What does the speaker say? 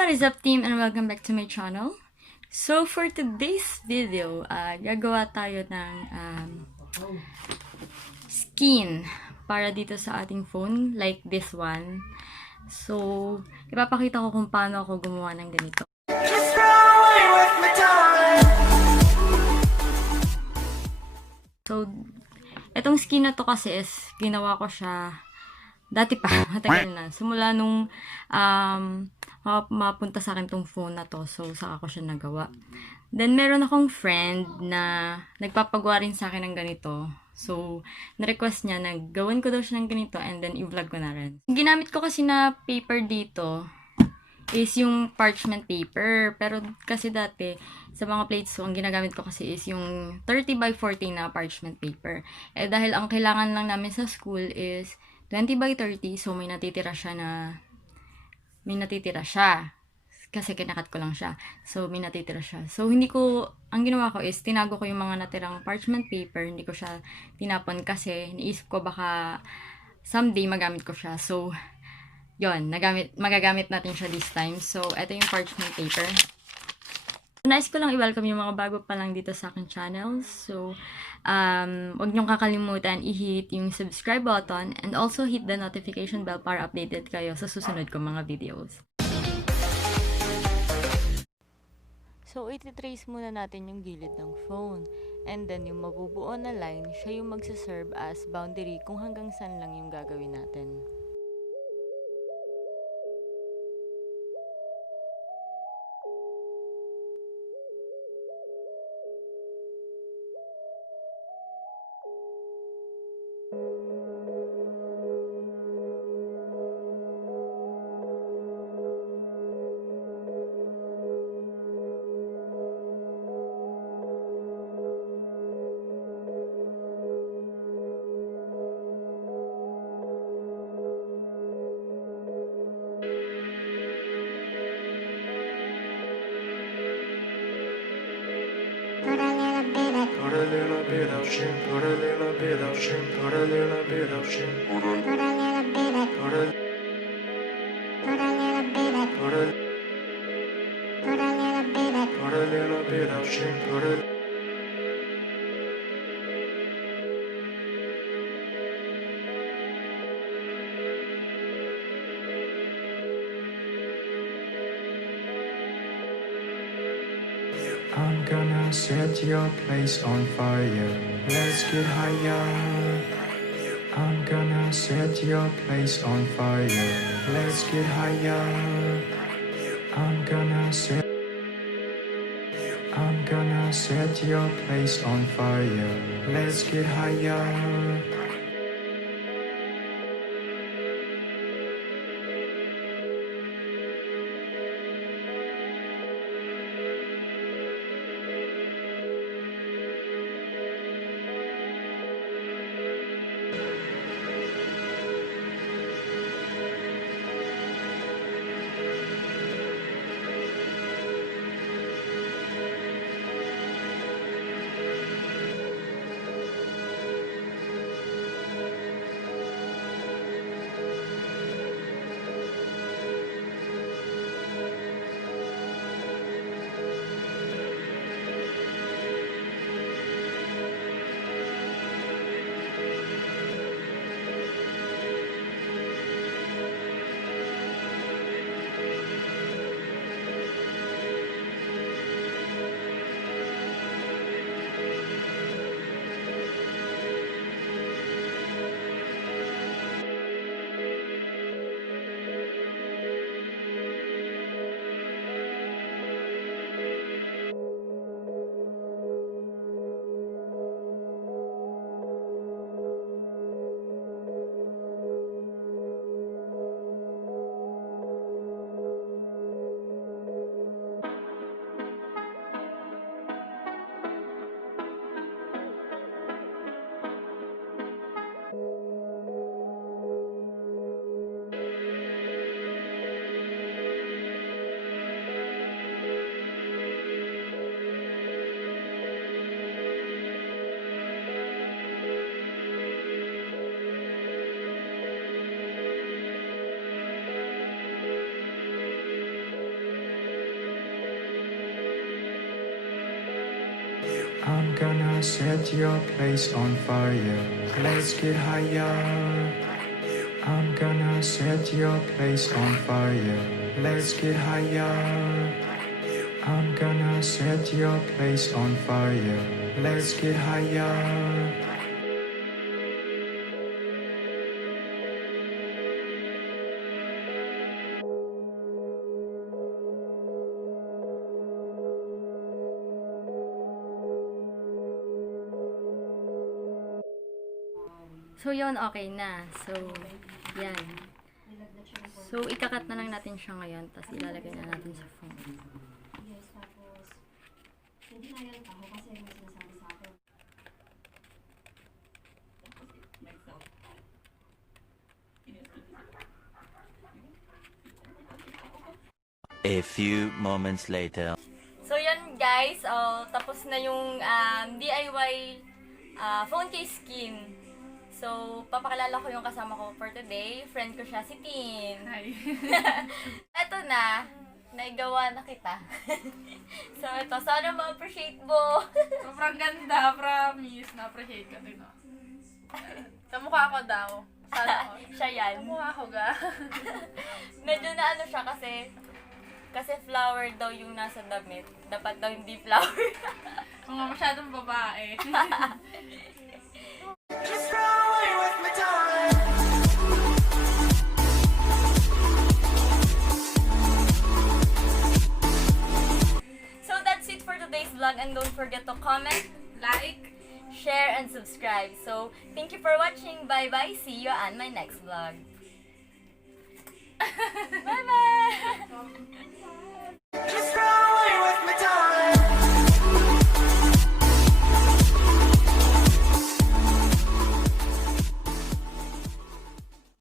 What is up, team, and welcome back to my channel. So for today's video, gagawa tayo ng skin para dito sa ating phone, like this one. So ipapakita ko kung paano ako gumawa ng ganito. So etong skin na to kasi is ginawa ko siya dati pa, matagal na. Simula nung mapunta sa akin tong phone na to. So, saka ko siya nagawa. Then, meron akong friend na nagpapagawa rin sa akin ng ganito. So, na-request niya na gawin ko daw siya ng ganito and then i-vlog ko na rin. Yung ginamit ko kasi na paper dito is yung parchment paper. Pero kasi dati, sa mga plates ko, ang ginagamit ko kasi is yung 30 by 40 na parchment paper. Eh, dahil ang kailangan lang namin sa school is 20 by 30, so may natitira siya. Kasi kinakat ko lang siya. So, may natitira siya. So, ang ginawa ko is, tinago ko yung mga natirang parchment paper. Hindi ko siya tinapon kasi naisip ko baka someday magamit ko siya. So, yon, magagamit natin siya this time. So, ito yung parchment paper. Nice ko lang i-welcome yung mga bago pa lang dito sa aking channel. So, huwag niyong kakalimutan i-hit yung subscribe button and also hit the notification bell para updated kayo sa susunod kong mga videos. So, ititrace muna natin yung gilid ng phone. And then, yung mabubuo na line, siya yung magsaserve as boundary kung hanggang saan lang yung gagawin natin. Put a little bit of shit, put a little bit of shit, put a little bit of shit, put a little bit of, put a little bit of, put a little bit of, put a little bit of shit, put a I'm gonna set your place on fire. Let's get higher. I'm gonna set your place on fire. Let's get higher. I'm gonna set your place on fire. Let's get higher. I'm gonna set your place on fire. Let's get higher. I'm gonna set your place on fire. Let's get higher. I'm gonna set your place on fire. Let's get higher. So, yun, okay na. So, yan. So, ikakat na lang natin siya ngayon, tapos ilalagay na natin sa phone. Yes, tapos, hindi na yan ako kasi may sinasabi sa akin. A few moments later. So, yun guys, tapos na yung DIY phone case skin. So, papakilala ko yung kasama ko for today. Friend ko siya, si Tin. Hi. Eto na, nagawa na kita. So, ito, sana ma-appreciate mo. Sobrang ganda, promise. Na-appreciate ko din. Sa mukha ko daw. Sana all. Siya yan. Sa mukha ko ga. Medyo na ano siya kasi flower daw yung nasa damit. Dapat daw hindi flower. Mga masyadong babae. So that's it for today's vlog, and don't forget to comment, Like. share, and subscribe. So thank you for watching. Bye bye. See you on my next vlog. Bye bye.